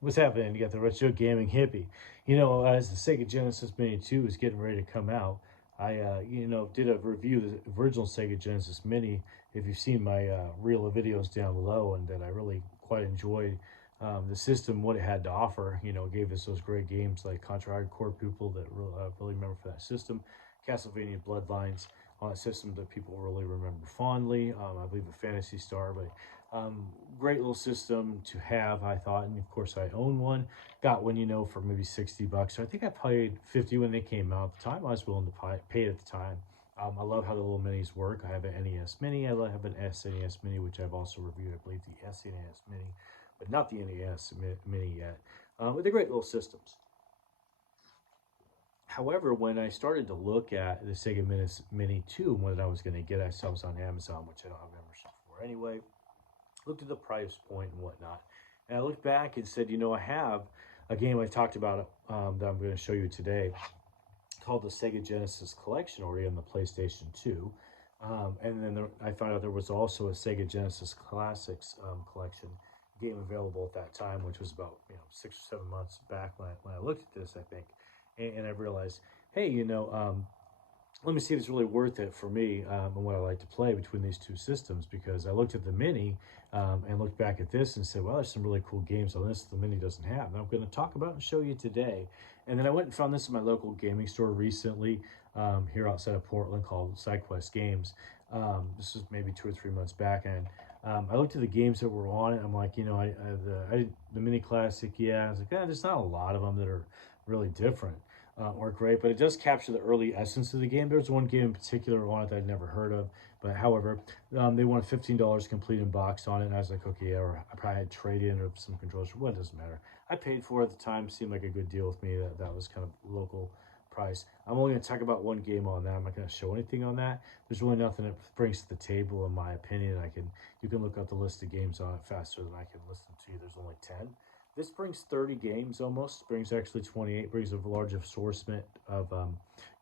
What's happening? You got the retro gaming hippie. You know, as the Sega Genesis Mini 2 is getting ready to come out, I, did a review of the original Sega Genesis Mini. If you've seen my reel of videos down below, and that I really quite enjoyed the system, what it had to offer. You know, it gave us those great games like Contra Hardcore People that really remember for that system, Castlevania Bloodlines on a system that people really remember fondly. I believe a Fantasy Star, but um, great little system to have, I thought, and of course I own one. Got one, for maybe $60. So I think I paid 50 when they came out. At the time, I was willing to pay it at the time. I love how the little minis work. I have an NES Mini. I have an SNES Mini, which I've also reviewed. I believe the SNES Mini, but not the NES Mini yet. But they're great little systems. However, when I started to look at the Sega Mini 2 and what I was going to get, I saw it was on Amazon, which I don't have membership for anyway. Looked at the price point and whatnot. And I looked back and said, I have a game I talked about that I'm going to show you today called the Sega Genesis Collection already on the PlayStation 2. And then I found out there was also a Sega Genesis Classics collection game available at that time, which was about 6 or 7 months back when I looked at this, I think, and I realized, hey, let me see if it's really worth it for me and what I like to play between these two systems, because I looked at the Mini and looked back at this and said, well, there's some really cool games on this the Mini doesn't have. And I'm going to talk about and show you today. And then I went and found this in my local gaming store recently here outside of Portland called SideQuest Games. This was maybe 2 or 3 months back. And I looked at the games that were on it. I'm like, the Mini Classic, yeah. I was like, there's not a lot of them that are really different or great, but it does capture the early essence of the game. There's one game in particular on it that I'd never heard of, but however, they wanted $15 complete in box on it, and I was like, okay, or I probably had trade in or some controllers. Well, it doesn't matter. I paid for it at the time. Seemed like a good deal with me. That was kind of local price. I'm only going to talk about one game on that. I'm not going to show anything on that. There's really nothing it brings to the table, in my opinion. You can look up the list of games on it faster than I can listen to you. There's only 10. This brings 30 games almost, brings actually 28, brings a large assortment of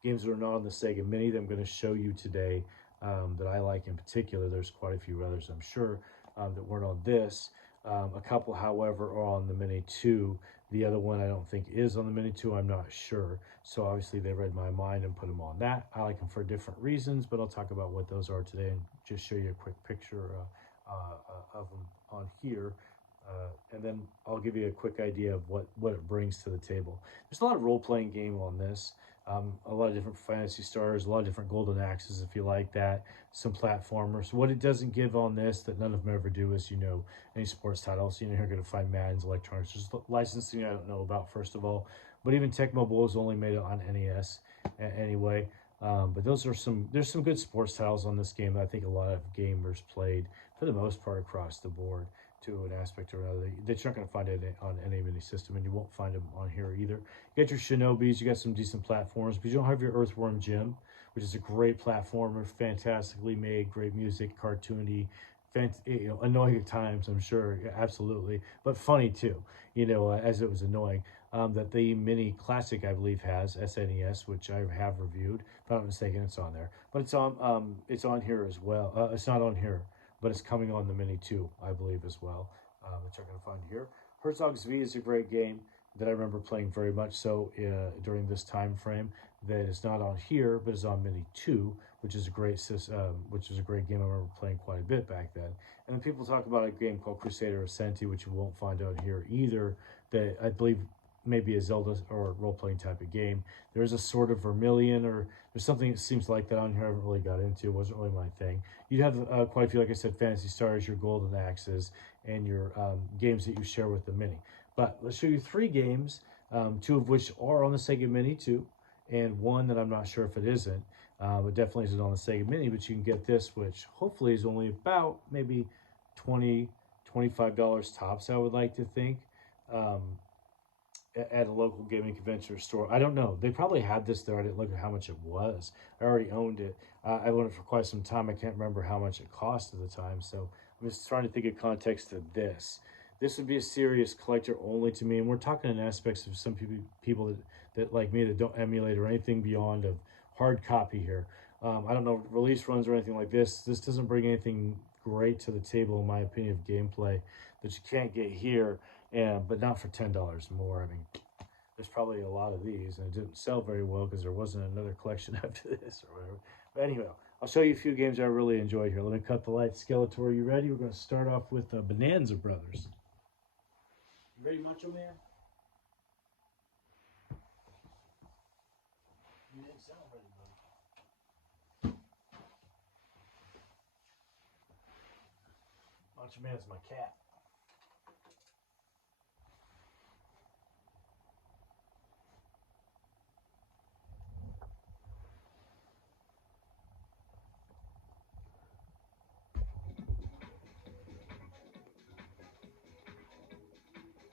games that are not on the Sega Mini that I'm going to show you today that I like in particular. There's quite a few others, I'm sure, that weren't on this. A couple, however, are on the Mini 2. The other one I don't think is on the Mini 2. I'm not sure. So obviously they read my mind and put them on that. I like them for different reasons, but I'll talk about what those are today and just show you a quick picture of them on here. And then I'll give you a quick idea of what it brings to the table. There's a lot of role-playing game on this. A lot of different Fantasy Stars, a lot of different Golden Axes, if you like that. Some platformers. What it doesn't give on this, that none of them ever do, is, any sports titles. You're going to find Madden's, electronics. There's licensing I don't know about, first of all. But even Tech Mobile is only made on NES anyway. But there's some good sports titles on this game that I think a lot of gamers played, for the most part, across the board, to an aspect or another that you're not going to find it on any mini system, and you won't find them on here either. You got your Shinobis, you got some decent platforms, but you don't have your Earthworm Jim, which is a great platformer, fantastically made, great music, cartoony, annoying at times, I'm sure, absolutely, but funny too, as it was annoying. That the Mini Classic, I believe, has SNES, which I have reviewed. If I'm not mistaken, it's on there, but it's on here as well. It's not on here, but it's coming on the Mini 2, I believe, as well, which I'm going to find here. Herzog's V is a great game that I remember playing very much so during this time frame. That is not on here, but is on Mini 2, which is a great game I remember playing quite a bit back then. And then people talk about a game called Crusader Ascenti, which you won't find out here either, that I believe maybe a Zelda or role-playing type of game. There's a sort of Vermilion, or there's something that seems like that on here I haven't really got into. It wasn't really my thing. You'd have quite a few, like I said, Fantasy Stars, your Golden Axes, and your games that you share with the Mini. But let's show you 3 games, 2 of which are on the Sega Mini 2, and one that I'm not sure if it isn't, but definitely isn't on the Sega Mini, but you can get this, which hopefully is only about maybe $20, $25 tops, I would like to think. At a local gaming convention or store. I don't know. They probably had this there. I didn't look at how much it was. I already owned it. I owned it for quite some time. I can't remember how much it cost at the time. So I'm just trying to think of context to this. This would be a serious collector only to me. And we're talking in aspects of some people that like me, that don't emulate or anything beyond of hard copy here. I don't know release runs or anything like this. This doesn't bring anything great to the table, in my opinion, of gameplay that you can't get here, and but not for $10 more. I mean, there's probably a lot of these, and it didn't sell very well because there wasn't another collection after this or whatever. But anyway, I'll show you a few games I really enjoyed here. Let me cut the light. Skeletor, you ready? We're going to start off with Bonanza Brothers. You ready, Macho Man? You didn't sound ready, buddy. Macho Man is my cat.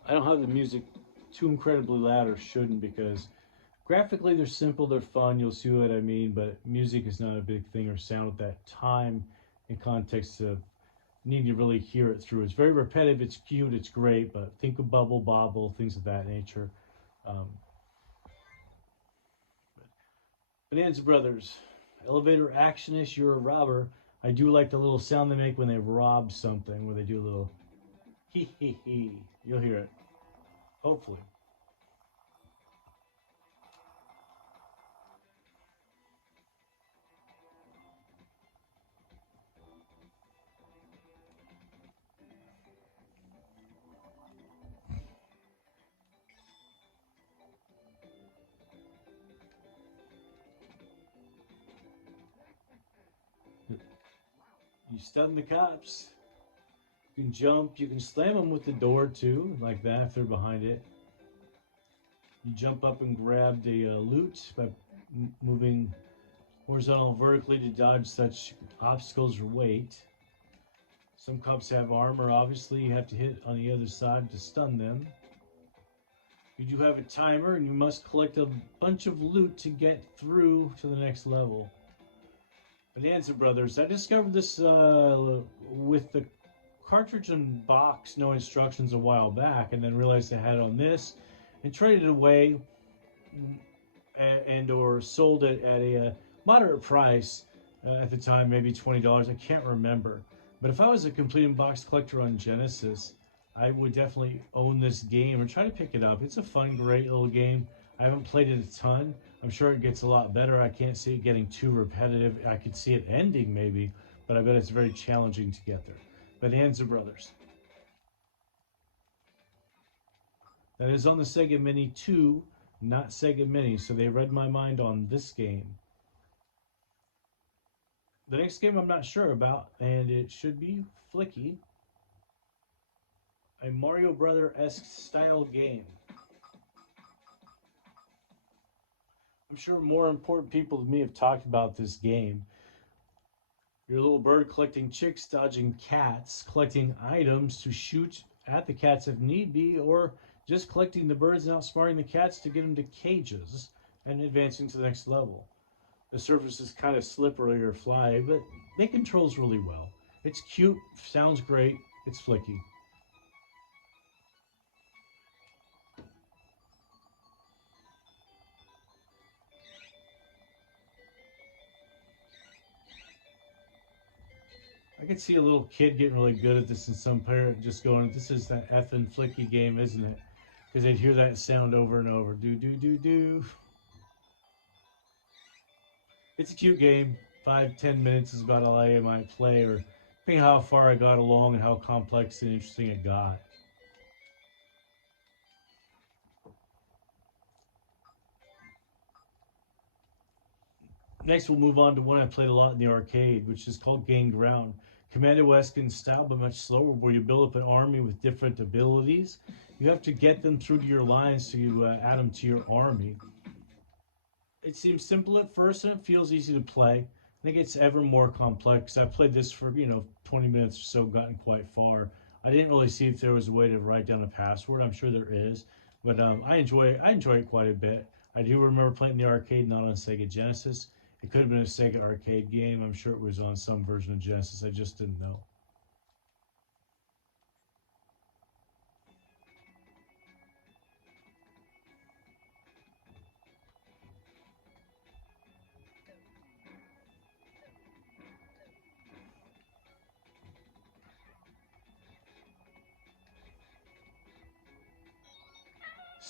I don't have the music too incredibly loud, or shouldn't, because graphically they're simple, they're fun, you'll see what I mean, but music is not a big thing, or sound at that time in context of needing to really hear it through. It's very repetitive, it's cute, it's great, but think of Bubble Bobble, things of that nature. Bonanza Brothers, elevator actionist, you're a robber. I do like the little sound they make when they rob something, where they do a little hee hee hee. You'll hear it, hopefully. You stun the cops. You can jump. You can slam them with the door too, like that if they're behind it. You jump up and grab the loot by moving horizontal and vertically to dodge such obstacles or weight. Some cops have armor. Obviously, you have to hit on the other side to stun them. You do have a timer, and you must collect a bunch of loot to get through to the next level. Bonanza Brothers. I discovered this with the cartridge and box, no instructions, a while back, and then realized I had it on this, and traded it away, and or sold it at a moderate price at the time, maybe $20. I can't remember. But if I was a complete in box collector on Genesis, I would definitely own this game or try to pick it up. It's a fun, great little game. I haven't played it a ton. I'm sure it gets a lot better. I can't see it getting too repetitive. I could see it ending maybe, but I bet it's very challenging to get there. Bonanza Brothers. That is on the Sega Mini 2, not Sega Mini, so they read my mind on this game. The next game I'm not sure about, and it should be flicky. A Mario Brother-esque style game. I'm sure more important people than me have talked about this game. You're a little bird collecting chicks, dodging cats, collecting items to shoot at the cats if need be, or just collecting the birds and outsmarting the cats to get them to cages and advancing to the next level. The surface is kind of slippery or fly, but it controls really well. It's cute, sounds great, it's flicky. I could see a little kid getting really good at this and some parent just going, this is that effing flicky game, isn't it? Because they'd hear that sound over and over. Do, do, do, do. It's a cute game. 5-10 minutes is about all I might play, or depending how far I got along and how complex and interesting it got. Next, we'll move on to one I played a lot in the arcade, which is called Gain Ground. Commando-esque in style, but much slower, where you build up an army with different abilities. You have to get them through to your lines to add them to your army. It seems simple at first, and it feels easy to play. I think it's ever more complex. I played this for 20 minutes or so, gotten quite far. I didn't really see if there was a way to write down a password. I'm sure there is, but I enjoy it quite a bit. I do remember playing the arcade, not on Sega Genesis. It could have been a Sega arcade game. I'm sure it was on some version of Genesis. I just didn't know.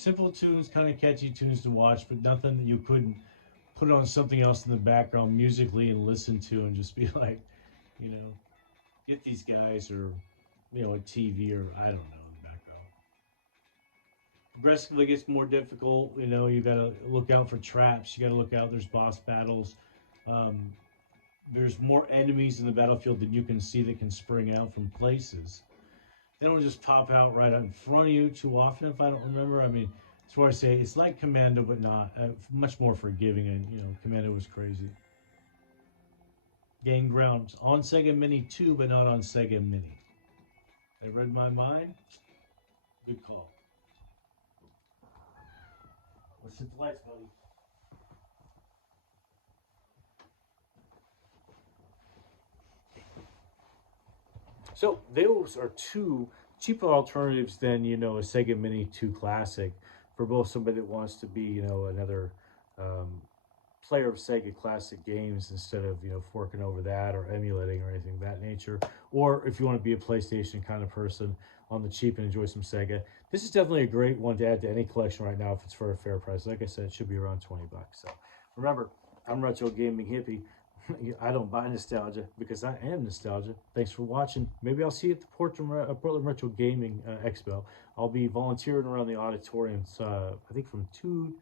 simple tunes, kind of catchy tunes to watch, but nothing that you couldn't put on something else in the background musically and listen to and just be like, you know, get these guys or, you know, a TV or I don't know in the background. Progressively gets more difficult. You know, you got to look out for traps. You got to look out. There's boss battles. Um, there's more enemies in the battlefield that you can see that can spring out from places. They don't just pop out right out in front of you too often, if I don't remember. I mean, that's why I say it's like Commando, but not much more forgiving. And you know, Commando was crazy. Gain ground on Sega Mini 2, but not on Sega Mini. I read my mind. Good call. Let's hit the lights, buddy. So those are two cheaper alternatives than you know a Sega Mini 2 Classic for both somebody that wants to be you know another um, player of Sega Classic games instead of you know forking over that or emulating or anything of that nature, or if you want to be a PlayStation kind of person on the cheap and enjoy some Sega. This is definitely a great one to add to any collection right now if it's for a fair price. Like I said, it should be around $20. So remember, I'm Retro Gaming Hippie. I don't buy nostalgia because I am nostalgia. Thanks for watching. Maybe I'll see you at the Portland Retro Gaming Expo. I'll be volunteering around the auditoriums, I think from 2,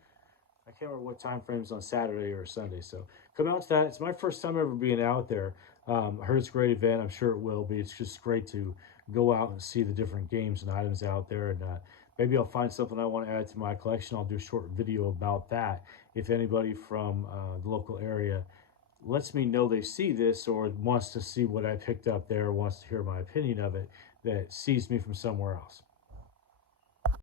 I can't remember what time frames on Saturday or Sunday. So come out to that. It's my first time ever being out there. I heard it's a great event. I'm sure it will be. It's just great to go out and see the different games and items out there. And maybe I'll find something I want to add to my collection. I'll do a short video about that. If anybody from the local area lets me know they see this or wants to see what I picked up there, or wants to hear my opinion of it, that sees me from somewhere else.